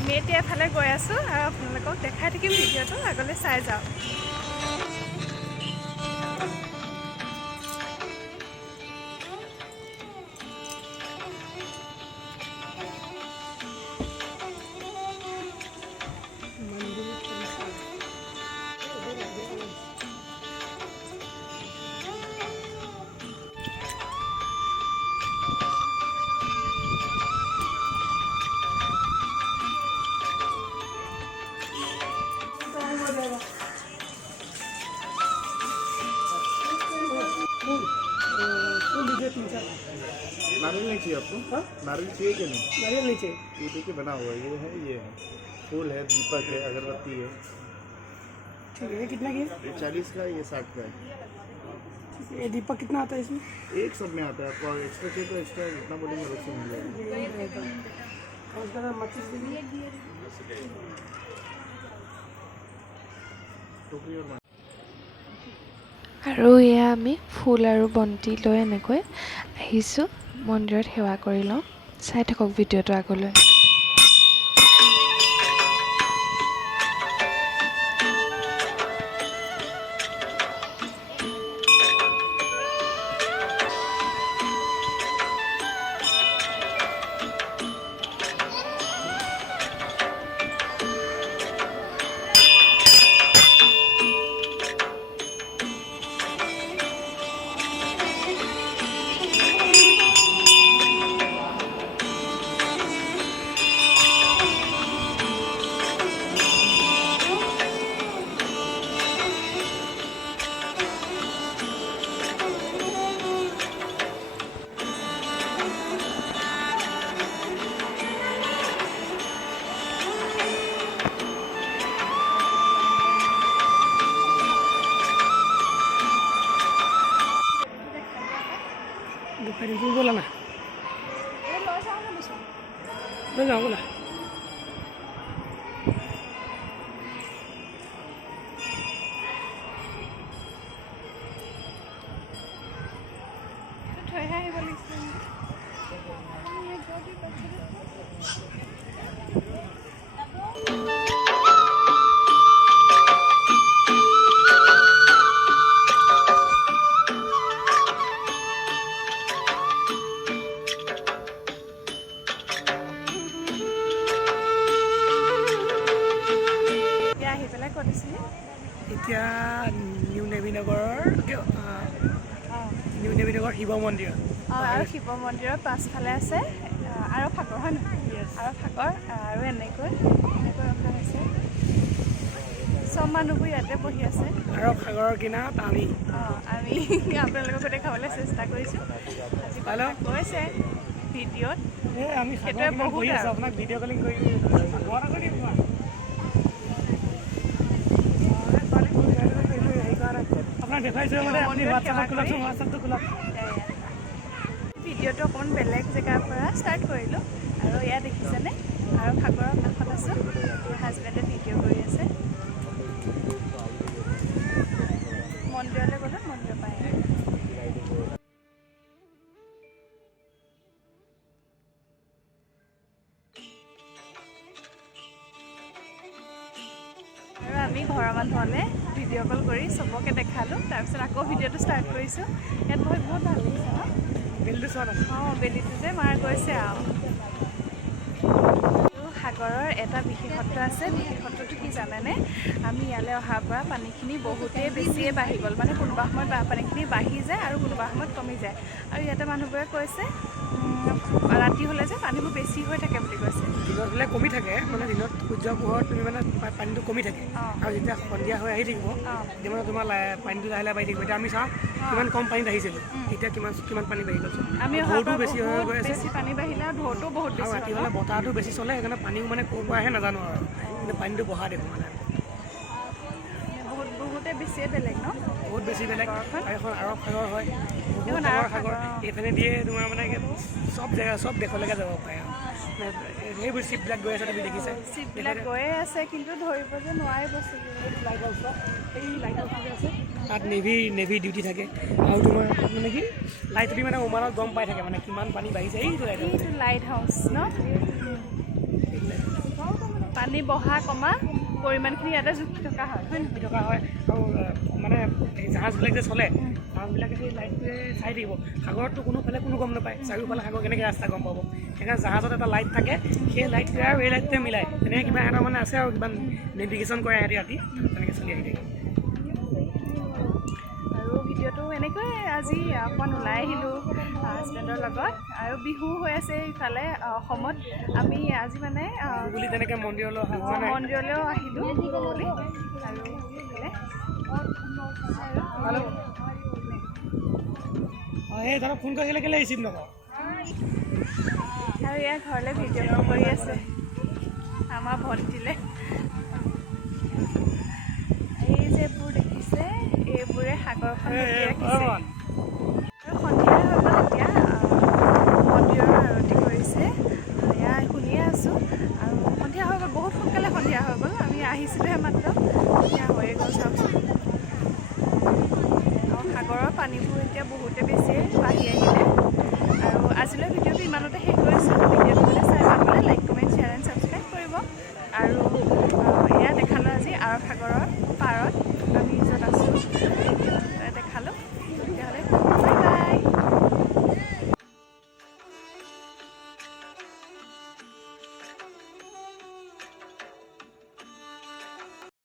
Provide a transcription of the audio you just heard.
আমি এতিয়া এফালে গৈ আছোঁ আৰু আপোনালোকক দেখাই থাকিম ভিডিঅ'টো আগলৈ চাই যাওক। नारियल नहीं चाहिए आपको? हाँ? नारियल चाहिए कि नहीं? नारियल नहीं चाहिए। ये देखिए बना हुआ है, ये है फूल है, दीपक है, अगरबत्ती है। ठीक है, ये कितना की है? ये 40 का है, ये 60 का है। ये दीपक कितना आता है इसमें? एक सब में आता है, आपको एक्स्ट्रा चाहिए तो एक्स्ट्रा जितना बोलेंगे उससे मिल जाएगा। और उसका नाम मच्छी टोकरी और আৰু এয়া আমি ফুল আৰু বন্তি লৈ এনেকৈ আহিছোঁ মন্দিৰত সেৱা কৰি লওঁ। চাই থাকক ভিডিঅ'টো আগলৈ। तुम बोला ना ले जाओ बोला থৈহে আহিব লাগিছিল। আহি পেলাই ক'ত আছিলে? এতিয়া নিউ নেভিনগৰৰ শিৱ মন্দিৰ। আৰু শিৱ মন্দিৰৰ পাছফালে আছে আৰু ফাকৰ, হয় নহয়? আৰু ফাকৰ আৰু এনেকৈ ৰখা হৈছে। চব মানুহবোৰ ইয়াতে বহি আছে আৰু সাগৰৰ কিনাৰত আমি আমি আপোনালোকক দেখাবলৈ চেষ্টা কৰিছোঁ। আজি কথা কৈছে ভিডিঅ'ত, আমি সেইটোৱে বহুত বহি আছোঁ। আপোনাক ভিডিঅ' কলিং কৰি আপোনাক দেখাইছোঁ মানে আপুনি হোৱাটছআপটো খোলক। ভিডিঅ'টো অকণমান বেলেগ জেগাৰ পৰা ষ্টাৰ্ট কৰিলোঁ আৰু ইয়াত দেখিছেনে আৰু সাগৰৰ কাষত আছোঁ। হাজবেণ্ডে ভিডিঅ' কৰি আছে। মন্দিৰলৈ গ'লে মন্দিৰ পায়। আৰু আমি ঘৰৰ মানুহলৈ ভিডিঅ' কল কৰি চবকে দেখালোঁ। তাৰপিছত আকৌ ভিডিঅ'টো ষ্টাৰ্ট কৰিছোঁ। ইয়াত বহি বহুত ভাল লাগিছে ন? বেলিটো চোৱা নাই? বেলিটো যে মাৰ গৈছে আৰু। সাগৰৰ এটা বিশেষত্ব আছে। বিশেষত্বটো কি জানেনে? আমি ইয়ালৈ অহাৰ পৰা পানীখিনি বহুতেই বেছিয়ে বাঢ়ি গ'ল। মানে কোনোবা সময়ত পানীখিনি বাঢ়ি যায় আৰু কোনোবা সময়ত কমি যায়। আৰু ইয়াতে মানুহবোৰে কৈছে ৰাতি হ'লে যে পানীবোৰ বেছি হৈ থাকে বুলি কৈছে। দিনত হ'লে কমি থাকে, মানে দিনত সূৰ্যৰ পোহৰত তুমি মানে পানীটো কমি থাকে। আৰু যেতিয়া সন্ধিয়া হৈ আহি থাকিব তেতিয়া মানে তোমাৰ পানীটো লাহে লাহে বাঢ়ি থাকিব। এতিয়া আমি চাওঁ কিমান কম পানীত আহিছিলোঁ, এতিয়া কিমান পানী বাঢ়ি গ'ল। আমি ঢৌটো বেছি হৈ গৈ আছে। বেছি পানী বাঢ়িলে আৰু ঢৌটো বহুত আৰু বেছি। ৰাতি হ'লে বতাহটো বেছি চলে, সেইকাৰণে পানীও মানে ক'ৰ পৰা আহে নাজানো আৰু, কিন্তু পানীটো বহা দেখোঁ মানে বহুতে বেছিয়ে বেলেগ ন? বহুত বেছি বেলেগ। এখন আৰৱ সাগৰ হয়, বহুত ডাঙৰ সাগৰ। এইফালে দিয়ে তোমাৰ মানে চব জেগা চব দেশলৈকে যাব পাৰে আৰু সেইবোৰ শ্বিপবিলাক গৈ আছে, তুমি দেখিছা শ্বিপবিলাক গৈয়ে আছে, কিন্তু ধৰিব যে নোৱাৰিব। লাইট হাউচ এই লাইট হাউচ আছে, তাত নেভি ডিউটি থাকে। আৰু তোমাৰ মানে কি লাইটটো মানে মোবাইলত গম পাই থাকে মানে কিমান পানী বাঢ়িছে। এইটো লাইট হাউচ ন? পানী বহা কমা পৰিমাণখিনি ইয়াতে জুখি থকা হয় নহয়? থকা হয় আৰু মানে এই জাহাজবিলাক যে চলে জাহাজবিলাকে সেই লাইটটোৱে চাই থাকিব সাগৰততো কোনোফালে কোনো গম নাপায় চাৰিওফালে সাগৰ কেনেকৈ ৰাস্তা গম পাব সেইকাৰণে জাহাজত এটা লাইট থাকে সেই লাইটটোৱে আৰু এই লাইটটোৱে মিলাই তেনেকৈ কিবা এটা মানে আছে আৰু কিবা নেভিগেশ্যন কৰে সিহঁতি ৰাতি তেনেকৈ চলি আহি থাকে আৰু ভিডিঅ'টো এনেকৈ আজি অকণমান ওলাই আহিলোঁ হাজবেণ্ডৰ লগত আৰু বিহু হৈ আছে ইফালে অসমত আমি আজি মানে বুলি তেনেকৈ মন্দিৰলৈ অহা হোৱা নাই মন্দিৰলৈও আহিলোঁ বুলি আৰু হেল্ল' অঁ এই ধৰক ফোন কৰিছিলে কেলৈ ৰিচিভ নকৰোঁ আৰু ইয়াৰ ঘৰলৈ ভিডিঅ' কল কৰি আছে আমাৰ ভণ্টিলে এই যেবোৰ দেখিছে এইবোৰে সাগৰখন ঢাকি ৰাখিছে